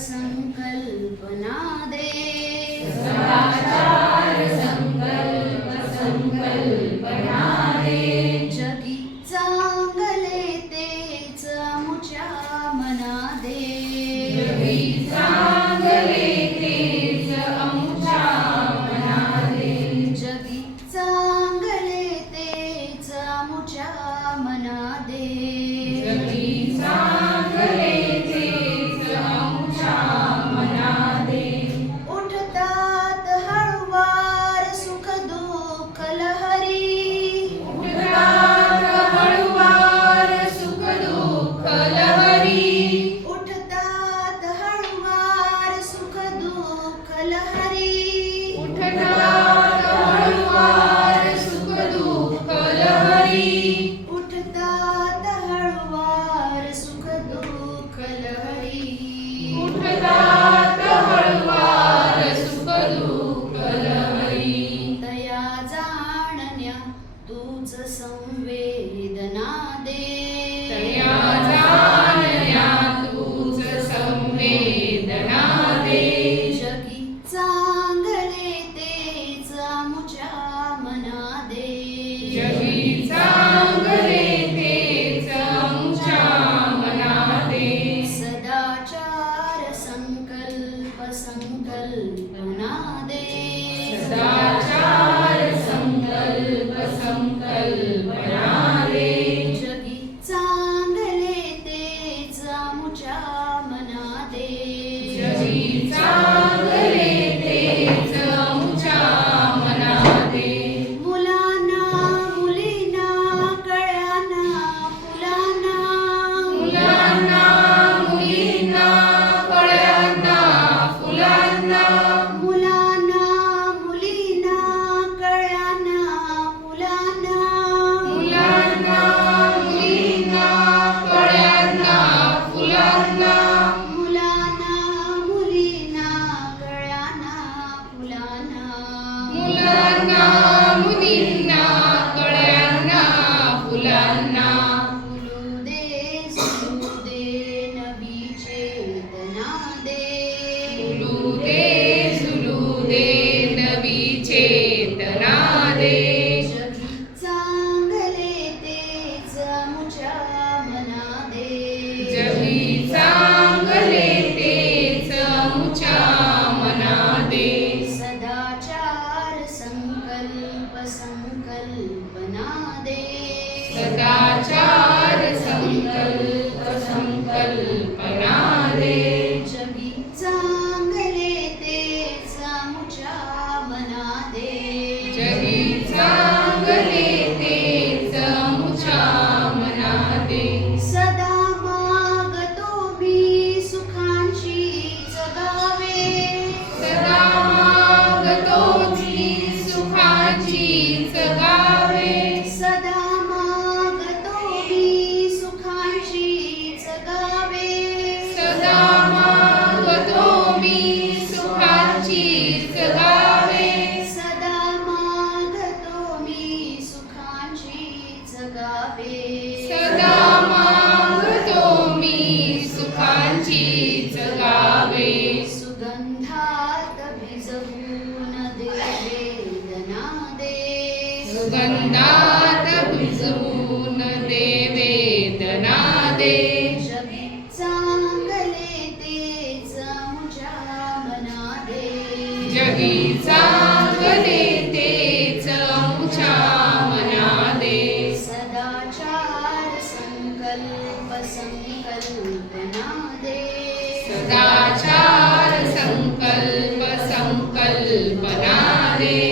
संकल्पना दे सदाचार संकल्प संकल्पना दे तया जाणण्या तूच संवेदना दे. जगी चांगले तेच मुच्या मना दे. सदाचार संकल्प संकल्पना दे. जगी सदाचार संकल्प संकल्पना दे जगी चांगले तेच मुच्या मना दे सुगंधात भिजवून दे वेदना दे चांगले तेच मुच्या मना दे जगी चांगले तेच मुच्या मना दे सदाचार संकल्प संकल्पना दे सदाचार संकल्प संकल्पना दे